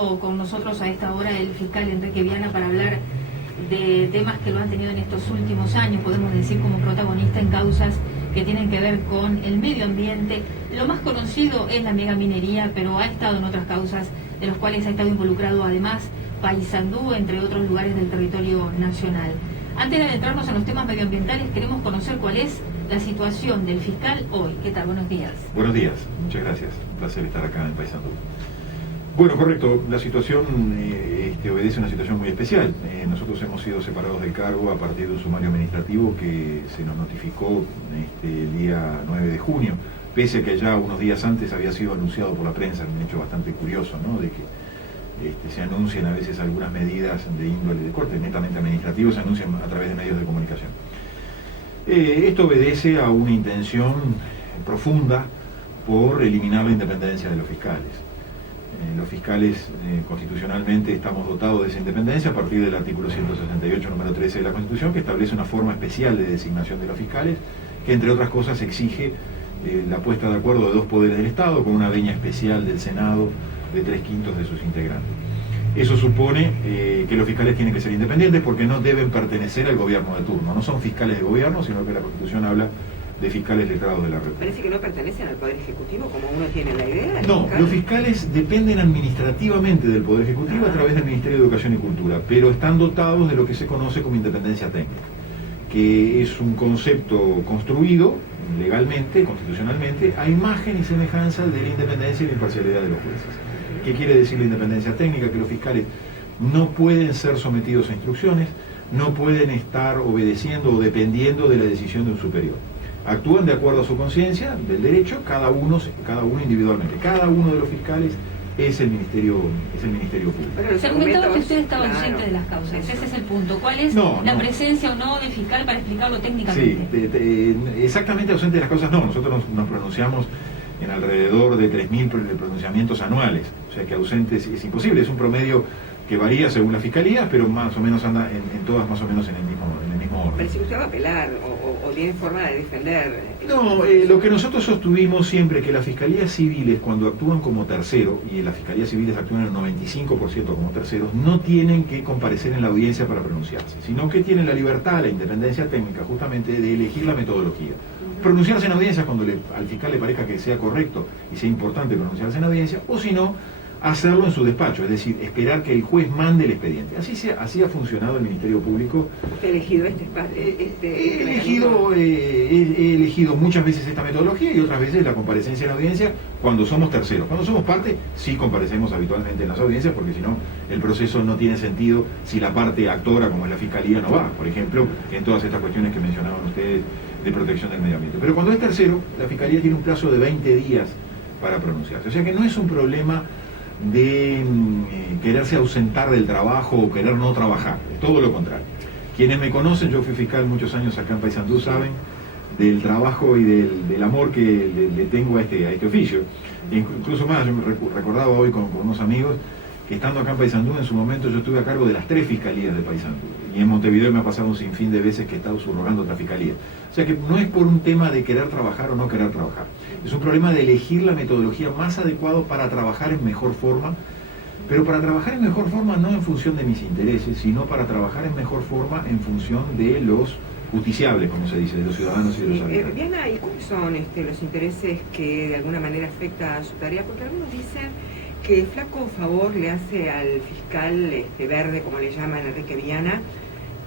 Con nosotros a esta hora el fiscal Enrique Viana para hablar de temas que lo han tenido en estos últimos años, podemos decir como protagonista en causas que tienen que ver con el medio ambiente. Lo más conocido es la megaminería, pero ha estado en otras causas de las cuales ha estado involucrado además Paysandú, entre otros lugares del territorio nacional. Antes de adentrarnos en los temas medioambientales, queremos conocer cuál es la situación del fiscal hoy. ¿Qué tal? Buenos días. Buenos días, muchas gracias. Un placer estar acá en Paysandú. Bueno, correcto, la situación obedece a una situación muy especial. Nosotros hemos sido separados del cargo a partir de un sumario administrativo que se nos notificó el día 9 de junio, pese a que ya unos días antes había sido anunciado por la prensa, un hecho bastante curioso, ¿no? De que se anuncian a veces algunas medidas de índole de corte netamente administrativo, se anuncian a través de medios de comunicación. Esto obedece a una intención profunda por eliminar la independencia de los fiscales. Los fiscales constitucionalmente estamos dotados de esa independencia a partir del artículo 168, número 13 de la Constitución, que establece una forma especial de designación de los fiscales, que entre otras cosas exige la puesta de acuerdo de dos poderes del Estado, con una venia especial del Senado de 3/5 de sus integrantes. Eso supone que los fiscales tienen que ser independientes porque no deben pertenecer al gobierno de turno, no son fiscales de gobierno, sino que la Constitución habla de fiscales letrados de la República. Parece que no pertenecen al Poder Ejecutivo, como uno tiene la idea. No, los fiscales dependen administrativamente del Poder Ejecutivo a través del Ministerio de Educación y Cultura, pero están dotados de lo que se conoce como independencia técnica, que es un concepto construido legalmente, constitucionalmente, a imagen y semejanza de la independencia y la imparcialidad de los jueces. ¿Qué quiere decir la independencia técnica? Que los fiscales no pueden ser sometidos a instrucciones, no pueden estar obedeciendo o dependiendo de la decisión de un superior. Actúan de acuerdo a su conciencia del derecho, cada uno individualmente. Cada uno de los fiscales es el Ministerio Público. Se argumentaba que usted estaba ausente de las causas. Ese es el punto. ¿Cuál es la presencia o no del fiscal para explicarlo técnicamente? Sí, exactamente ausente de las causas no. Nosotros nos pronunciamos en alrededor de 3.000 pronunciamientos anuales. O sea que ausente es imposible. Es un promedio que varía según la fiscalía, pero más o menos anda en todas más o menos en el mismo orden. Pero si usted va a apelar o tiene forma de defender... No, lo que nosotros sostuvimos siempre, que las fiscalías civiles cuando actúan como tercero, y las fiscalías civiles actúan el 95% como terceros, no tienen que comparecer en la audiencia para pronunciarse, sino que tienen la libertad, la independencia técnica justamente de elegir la metodología. Pronunciarse en audiencia cuando al fiscal le parezca que sea correcto y sea importante pronunciarse en audiencia, o si no, hacerlo en su despacho, es decir, esperar que el juez mande el expediente. Así ha funcionado el Ministerio Público. ¿Usted ha elegido He elegido muchas veces esta metodología y otras veces la comparecencia en audiencia cuando somos terceros. Cuando somos parte, sí comparecemos habitualmente en las audiencias, porque si no, el proceso no tiene sentido si la parte actora, como es la Fiscalía, no va. Por ejemplo, en todas estas cuestiones que mencionaban ustedes de protección del medio ambiente. Pero cuando es tercero, la Fiscalía tiene un plazo de 20 días para pronunciarse. O sea que no es un problema de quererse ausentar del trabajo o querer no trabajar, es todo lo contrario. Quienes me conocen, yo fui fiscal muchos años acá en Paysandú, saben del trabajo y del amor que le tengo a este oficio. Incluso más, yo me recordaba hoy con unos amigos que estando acá en Paysandú, en su momento yo estuve a cargo de las 3 fiscalías de Paysandú, y en Montevideo me ha pasado un sinfín de veces que he estado subrogando otra fiscalía. O sea que no es por un tema de querer trabajar o no querer trabajar, es un problema de elegir la metodología más adecuada para trabajar en mejor forma, pero para trabajar en mejor forma no en función de mis intereses, sino para trabajar en mejor forma en función de los justiciables, como se dice, de los ciudadanos y de los habitantes. Diana, ¿y cuáles son los intereses que de alguna manera afectan a su tarea? Porque algunos dicen que flaco favor le hace al fiscal verde, como le llaman, Enrique Viana,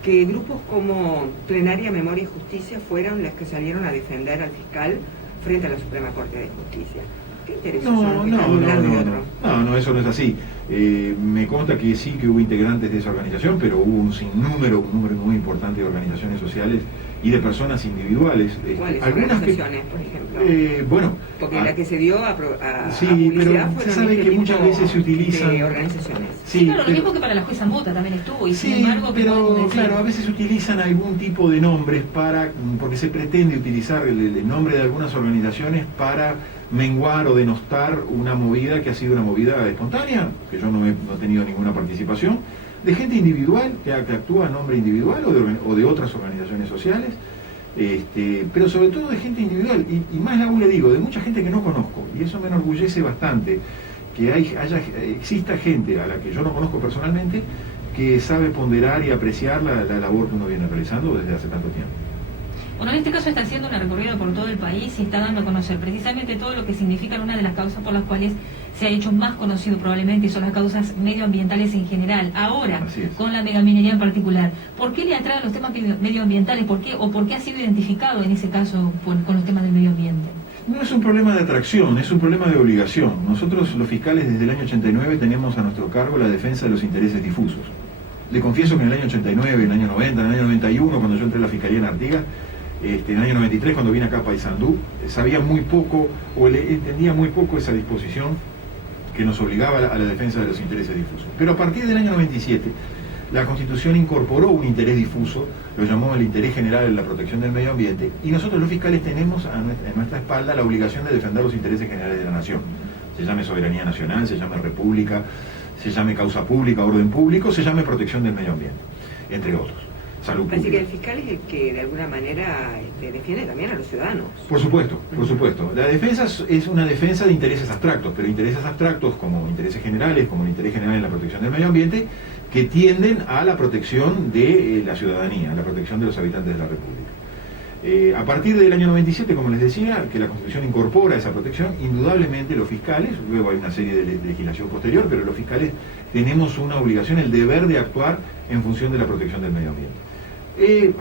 que grupos como Plenaria, Memoria y Justicia fueron los que salieron a defender al fiscal frente a la Suprema Corte de Justicia. ¿Qué intereses son? No, eso no es así. Me consta que sí que hubo integrantes de esa organización, pero hubo un número muy importante de organizaciones sociales y de personas individuales. ¿Cuáles organizaciones, por ejemplo? Bueno, porque la que se dio a sí, pero se sabe que muchas veces se utilizan organizaciones. Sí, claro, lo mismo que para la jueza Mota también estuvo, y sí, sin embargo... pero claro, a veces se utilizan algún tipo de nombres porque se pretende utilizar el nombre de algunas organizaciones para menguar o denostar una movida que ha sido una movida espontánea, que yo no he tenido ninguna participación, de gente individual que actúa a nombre individual o de otras organizaciones sociales, pero sobre todo de gente individual, y más aún le digo, de mucha gente que no conozco, y eso me enorgullece bastante, que exista gente a la que yo no conozco personalmente que sabe ponderar y apreciar la labor que uno viene realizando desde hace tanto tiempo. Bueno, en este caso está haciendo una recorrida por todo el país y está dando a conocer precisamente todo lo que significan una de las causas por las cuales se ha hecho más conocido probablemente, y son las causas medioambientales en general. Ahora, con la megaminería en particular, ¿por qué le atraen los temas medioambientales? ¿Por qué ha sido identificado en ese caso con los temas del medio ambiente? No es un problema de atracción, es un problema de obligación. Nosotros, los fiscales, desde el año 89 tenemos a nuestro cargo la defensa de los intereses difusos. Le confieso que en el año 89, en el año 90, en el año 91, cuando yo entré a la Fiscalía en Artigas, en el año 93, cuando vine acá a Paysandú, sabía muy poco, o entendía muy poco esa disposición que nos obligaba a la defensa de los intereses difusos. Pero a partir del año 97, la Constitución incorporó un interés difuso, lo llamó el interés general en la protección del medio ambiente, y nosotros los fiscales tenemos en nuestra espalda la obligación de defender los intereses generales de la nación. Se llame soberanía nacional, se llame república, se llame causa pública, orden público, se llame protección del medio ambiente, entre otros. Salud pública. Así que el fiscal es el que de alguna manera defiende también a los ciudadanos. Por supuesto, por supuesto. La defensa es una defensa de intereses abstractos, pero intereses abstractos como intereses generales, como el interés general en la protección del medio ambiente, que tienden a la protección de la ciudadanía, a la protección de los habitantes de la República. A partir del año 97, como les decía, que la Constitución incorpora esa protección, indudablemente los fiscales, luego hay una serie de legislación posterior, pero los fiscales tenemos una obligación, el deber de actuar en función de la protección del medio ambiente.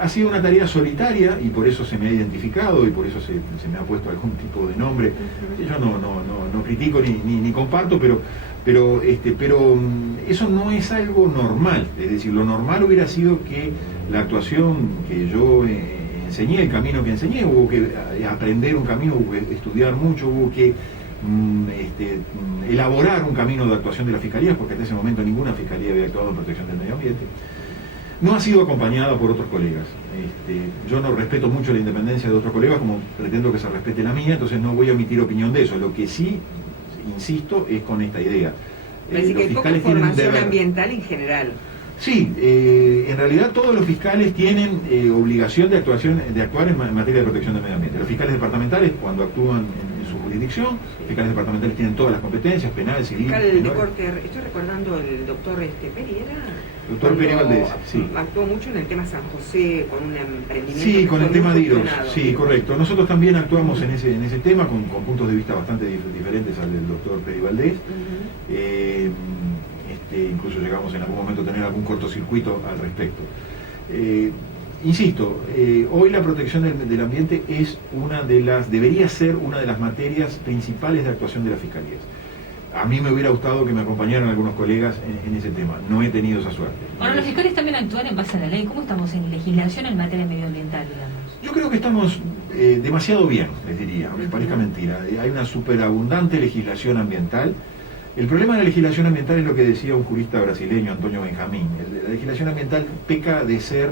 Ha sido una tarea solitaria y por eso se me ha identificado y por eso se me ha puesto algún tipo de nombre. Yo no critico ni comparto, pero eso no es algo normal. Es decir, lo normal hubiera sido que la actuación que yo enseñé, el camino que enseñé, hubo que aprender un camino, hubo que estudiar mucho, hubo que elaborar un camino de actuación de las fiscalías, porque hasta ese momento ninguna fiscalía había actuado en protección del medio ambiente. No ha sido acompañada por otros colegas. Yo no respeto mucho la independencia de otros colegas como pretendo que se respete la mía, entonces no voy a emitir opinión de eso. Lo que sí, insisto, es con esta idea. Parece que hay poca formación ambiental en general. Sí, en realidad todos los fiscales tienen obligación de actuar en materia de protección del medio ambiente. Los fiscales departamentales, cuando actúan en su jurisdicción, los fiscales departamentales tienen todas las competencias, penales, civiles. Fiscal de corte, estoy recordando el doctor Peri, ¿era? Doctor Peri Valdés, sí. Actuó mucho en el tema San José, con un emprendimiento. Sí, con el tema de IROS, sí, correcto. Nosotros también actuamos en ese tema con puntos de vista bastante diferentes al del doctor Peri Valdés. Incluso llegamos en algún momento a tener algún cortocircuito al respecto. Insisto, hoy la protección del ambiente es debería ser una de las materias principales de actuación de las fiscalías. A mí me hubiera gustado que me acompañaran algunos colegas en ese tema. No he tenido esa suerte. Ahora, los fiscales también actúan en base a la ley. ¿Cómo estamos en legislación en materia medioambiental, digamos? Yo creo que estamos demasiado bien, les diría, aunque parezca mentira. Hay una superabundante legislación ambiental. El problema de la legislación ambiental es lo que decía un jurista brasileño, Antonio Benjamín. La legislación ambiental peca de ser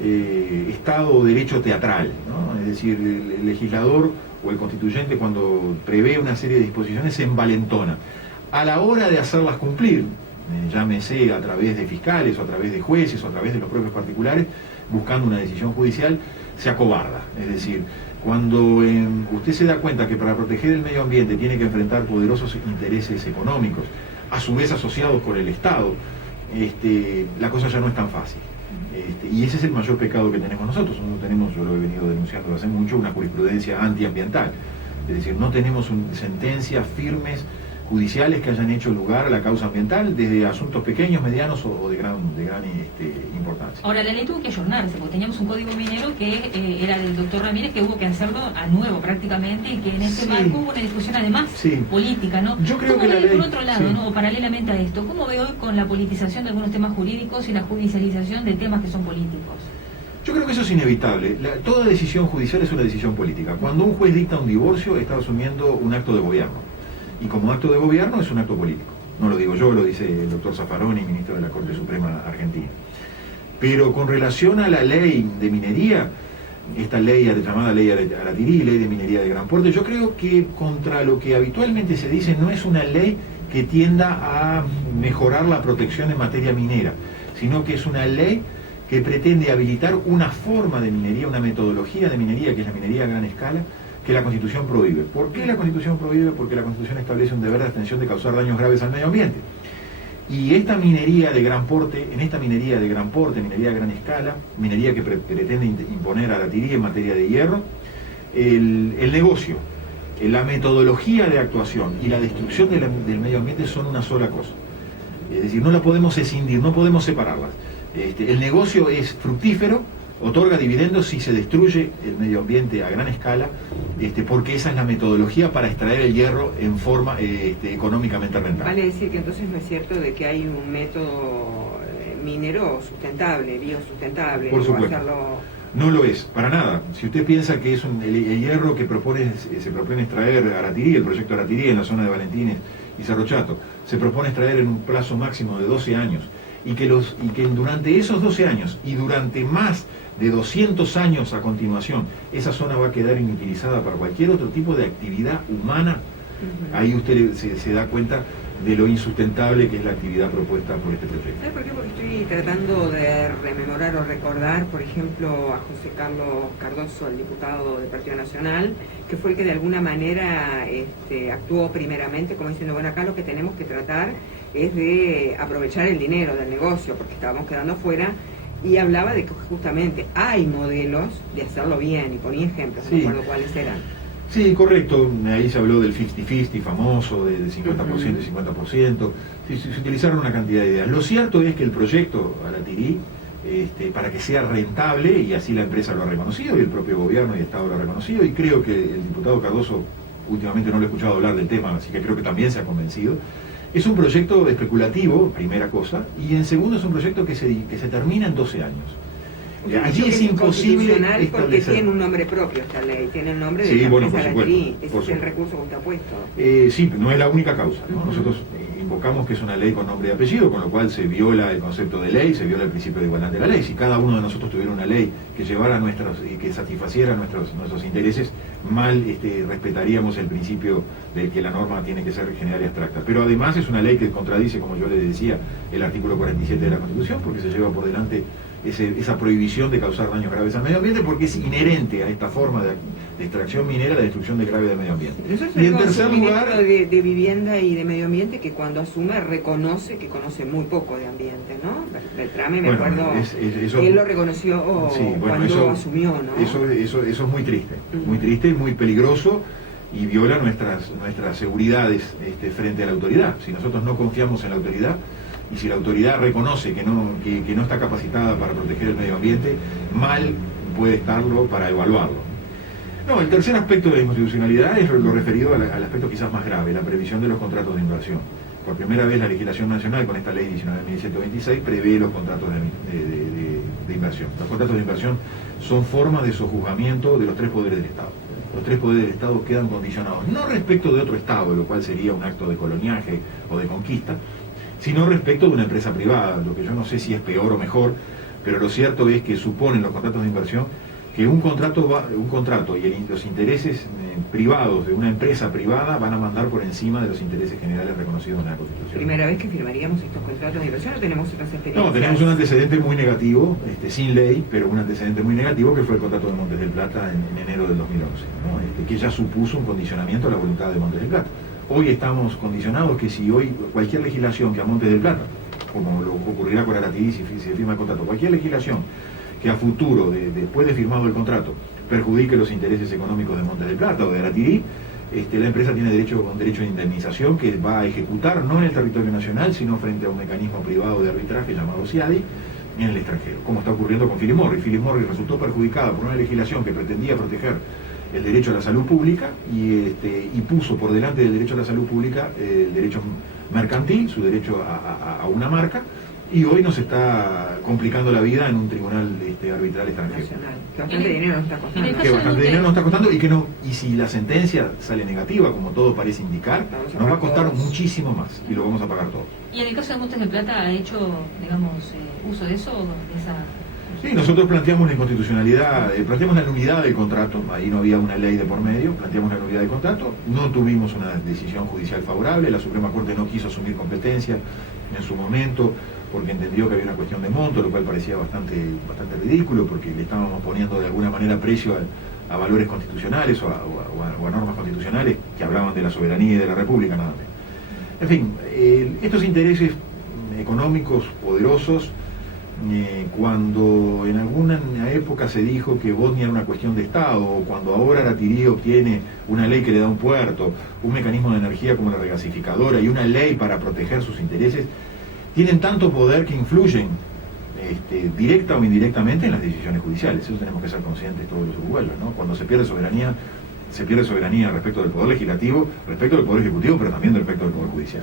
Estado o derecho teatral, ¿no? Es decir, el legislador o el constituyente, cuando prevé una serie de disposiciones, se envalentona. A la hora de hacerlas cumplir, llámese a través de fiscales o a través de jueces o a través de los propios particulares, buscando una decisión judicial, se acobarda. Es decir, cuando usted se da cuenta que para proteger el medio ambiente tiene que enfrentar poderosos intereses económicos, a su vez asociados con el Estado, la cosa ya no es tan fácil. Y ese es el mayor pecado que tenemos nosotros. Nosotros tenemos, yo lo he venido denunciando hace mucho, una jurisprudencia antiambiental. Es decir, no tenemos sentencias firmes judiciales que hayan hecho lugar a la causa ambiental, desde asuntos pequeños, medianos o de gran importancia. Ahora, la ley tuvo que ayornarse, porque teníamos un código minero que era del doctor Ramírez, que hubo que hacerlo a nuevo prácticamente, y que en este marco hubo una discusión además política, ¿no? Yo creo ¿Cómo que ve, por otro lado, ¿no? O paralelamente a esto, cómo ve hoy con la politización de algunos temas jurídicos y la judicialización de temas que son políticos? Yo creo que eso es inevitable. Toda decisión judicial es una decisión política. Cuando un juez dicta un divorcio, está asumiendo un acto de gobierno. Y como acto de gobierno es un acto político. No lo digo yo, lo dice el doctor Zaffaroni, ministro de la Corte Suprema Argentina. Pero con relación a la ley de minería, esta ley llamada ley Aratirí, ley de minería de gran porte, yo creo que contra lo que habitualmente se dice no es una ley que tienda a mejorar la protección en materia minera, sino que es una ley que pretende habilitar una forma de minería, una metodología de minería, que es la minería a gran escala, que la Constitución prohíbe. ¿Por qué la Constitución prohíbe? Porque la Constitución establece un deber de abstención de causar daños graves al medio ambiente. Y esta minería de gran porte, minería de gran escala, minería que pretende imponer a la Tirí en materia de hierro, el negocio, la metodología de actuación y la destrucción del medio ambiente son una sola cosa. Es decir, no la podemos escindir, no podemos separarlas. El negocio es fructífero, otorga dividendos si se destruye el medio ambiente a gran escala, porque esa es la metodología para extraer el hierro en forma económicamente rentable. Vale decir que entonces no es cierto de que hay un método minero sustentable, biosustentable. Por supuesto. No lo es, para nada. Si usted piensa que es el hierro que se propone extraer Aratirí, el proyecto Aratirí en la zona de Valentines y Cerro Chato, se propone extraer en un plazo máximo de 12 años, y que durante esos 12 años y durante más de 200 años a continuación, esa zona va a quedar inutilizada para cualquier otro tipo de actividad humana. Ahí usted se da cuenta de lo insustentable que es la actividad propuesta por este proyecto. ¿Sabe por qué? Porque estoy tratando de rememorar o recordar, por ejemplo, a José Carlos Cardoso, el diputado del Partido Nacional, que fue el que de alguna manera actuó primeramente, como diciendo, bueno, acá lo que tenemos que tratar es de aprovechar el dinero del negocio, porque estábamos quedando fuera, y hablaba de que justamente hay modelos de hacerlo bien, y ponía ejemplos, no recuerdo cuáles eran. Sí, correcto, ahí se habló del 50-50 famoso, de 50% y 50%, se utilizaron una cantidad de ideas. Lo cierto es que el proyecto Aratirí, para que sea rentable, y así la empresa lo ha reconocido, y el propio gobierno y Estado lo ha reconocido, y creo que el diputado Cardoso, últimamente no lo he escuchado hablar del tema, así que creo que también se ha convencido. Es un proyecto especulativo, primera cosa, y en segundo es un proyecto que se termina en 12 años. Allí es imposible establecer. Porque tiene un nombre propio esta ley, tiene el nombre de la empresa Aratirí, ese es el recurso que está puesto. Sí, no es la única causa, ¿no? Nosotros invocamos que es una ley con nombre y apellido, con lo cual se viola el concepto de ley, se viola el principio de igualdad de la ley. Si cada uno de nosotros tuviera una ley que llevara que satisfaciera nuestros intereses, mal respetaríamos el principio de que la norma tiene que ser general y abstracta. Pero además es una ley que contradice, como yo le decía, el artículo 47 de la Constitución, porque se lleva por delante esa prohibición de causar daños graves al medio ambiente, porque es inherente a esta forma de extracción minera la destrucción de grave del medio ambiente. Y en tercer lugar, de Vivienda y de Medio Ambiente, que cuando asume reconoce que conoce muy poco de ambiente, ¿no? Beltrame, me acuerdo, él lo reconoció cuando asumió, ¿no? Eso es muy triste, muy triste y muy peligroso, y viola nuestras seguridades frente a la autoridad. Si nosotros no confiamos en la autoridad, y si la autoridad reconoce que no está capacitada para proteger el medio ambiente, mal puede estarlo para evaluarlo. No, el tercer aspecto de la inconstitucionalidad es lo referido al aspecto quizás más grave, la previsión de los contratos de inversión. Por primera vez la legislación nacional, con esta ley 19.126, prevé los contratos de inversión. Los contratos de inversión son formas de sojuzgamiento de los tres poderes del Estado. Los tres poderes del Estado quedan condicionados, no respecto de otro Estado, lo cual sería un acto de coloniaje o de conquista, sino respecto de una empresa privada, lo que yo no sé si es peor o mejor, pero lo cierto es que suponen los contratos de inversión que un contrato y los intereses privados de una empresa privada van a mandar por encima de los intereses generales reconocidos en la Constitución. ¿Primera vez que firmaríamos estos contratos de inversión o tenemos otras experiencias? No, tenemos un antecedente muy negativo, sin ley, pero un antecedente muy negativo, que fue el contrato de Montes del Plata en enero del 2011, ¿no? Que ya supuso un condicionamiento a la voluntad de Montes del Plata. Hoy estamos condicionados que si hoy cualquier legislación que a Montes del Plata, como lo ocurrirá con Aratirí si se firma el contrato, cualquier legislación que a futuro, después de firmado el contrato, perjudique los intereses económicos de Montes del Plata o de Aratirí, la empresa tiene un derecho de indemnización que va a ejecutar no en el territorio nacional, sino frente a un mecanismo privado de arbitraje llamado CIADI en el extranjero, como está ocurriendo con Philip Morris. Philip Morris resultó perjudicada por una legislación que pretendía proteger el derecho a la salud pública y puso por delante del derecho a la salud pública el derecho mercantil, su derecho a una marca, y hoy nos está complicando la vida en un tribunal arbitral extranjero. Que bastante dinero nos está costando. Que bastante dinero nos está costando y si la sentencia sale negativa, como todo parece indicar, nos va a costar muchísimo más y lo vamos a pagar todos. ¿Y en el caso de Montes del Plata ha hecho, digamos, uso de eso? De esa... Sí, nosotros planteamos la inconstitucionalidad, planteamos la nulidad del contrato, ahí no había una ley de por medio, planteamos la nulidad del contrato, no tuvimos una decisión judicial favorable, la Suprema Corte no quiso asumir competencia en su momento, porque entendió que había una cuestión de monto, lo cual parecía bastante ridículo, porque le estábamos poniendo de alguna manera precio a valores constitucionales o a normas constitucionales que hablaban de la soberanía y de la república, nada menos. En fin, estos intereses económicos poderosos, cuando en alguna época se dijo que Bosnia era una cuestión de Estado, o cuando ahora Aratirí obtiene una ley que le da un puerto, un mecanismo de energía como la regasificadora y una ley para proteger sus intereses, tienen tanto poder que influyen directa o indirectamente en las decisiones judiciales. Eso tenemos que ser conscientes todos los uruguayos, ¿no? Cuando se pierde soberanía respecto del poder legislativo, respecto del poder ejecutivo, pero también respecto del poder judicial.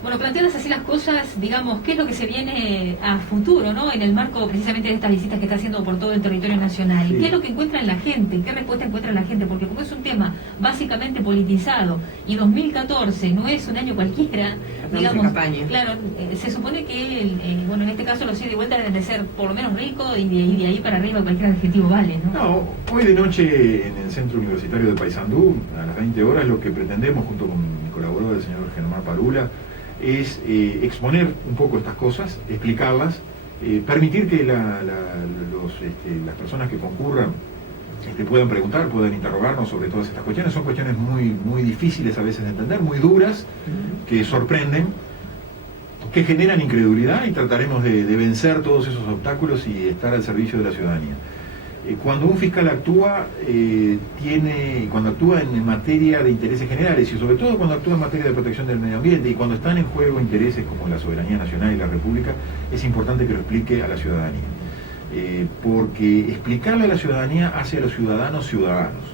Bueno, planteadas así las cosas, digamos, ¿qué es lo que se viene a futuro, ¿no? En el marco precisamente de estas visitas que está haciendo por todo el territorio nacional. Sí. ¿Qué es lo que encuentra la gente? ¿Qué respuesta encuentra la gente? Porque como es un tema básicamente politizado y 2014 no es un año cualquiera, digamos, campaña. Claro, se supone que, bueno, en este caso los ida y vuelta deben de ser por lo menos ricos y de ahí para arriba cualquier adjetivo vale, ¿no? No, hoy de noche en el Centro Universitario de Paysandú, a las 20 horas, lo que pretendemos junto con mi colaborador, el señor Germán Parula, es exponer un poco estas cosas, explicarlas, permitir que las personas que concurran puedan preguntar, puedan interrogarnos sobre todas estas cuestiones. Son cuestiones muy difíciles a veces de entender, muy duras, que sorprenden, que generan incredulidad, y trataremos de vencer todos esos obstáculos y estar al servicio de la ciudadanía. Cuando un fiscal actúa, cuando actúa en materia de intereses generales, y sobre todo cuando actúa en materia de protección del medio ambiente, y cuando están en juego intereses como la soberanía nacional y la república, es importante que lo explique a la ciudadanía. Porque explicarle a la ciudadanía hace a los ciudadanos ciudadanos.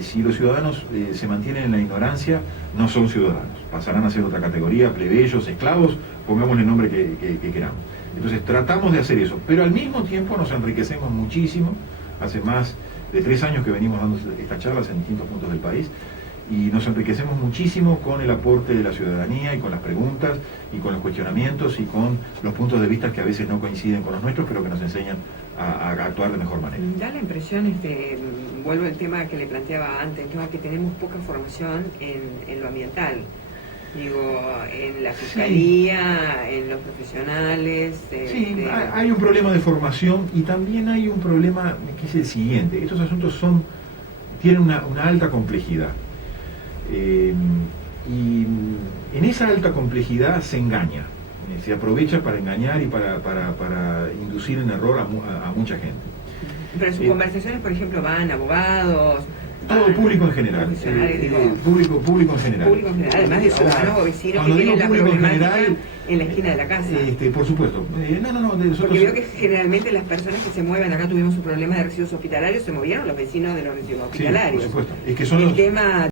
Si los ciudadanos se mantienen en la ignorancia, no son ciudadanos, pasarán a ser otra categoría, plebeyos, esclavos, pongámosle el nombre que queramos. Entonces tratamos de hacer eso, pero al mismo tiempo nos enriquecemos muchísimo. Hace más de 3 años que venimos dando estas charlas en distintos puntos del país, y nos enriquecemos muchísimo con el aporte de la ciudadanía y con las preguntas y con los cuestionamientos y con los puntos de vista que a veces no coinciden con los nuestros, pero que nos enseñan a actuar de mejor manera. Da la impresión, vuelvo al tema que le planteaba antes, que tenemos poca formación en lo ambiental. Digo, en la fiscalía, en los profesionales. Sí, hay un problema de formación, y también hay un problema que es el siguiente. Estos asuntos tienen una alta complejidad. Y en esa alta complejidad se engaña, se aprovecha para engañar y para inducir en error a mucha gente. Pero en sus conversaciones, por ejemplo, van abogados... Todo el público en general, público en general. Público en general, además de ciudadanos o vecinos que tienen la público en problemática general, en la esquina de la casa. Por supuesto. Porque veo que generalmente las personas que se mueven, acá tuvimos un problema de residuos hospitalarios, se movieron los vecinos de los residuos hospitalarios. Sí, por supuesto. Es que son el los... tema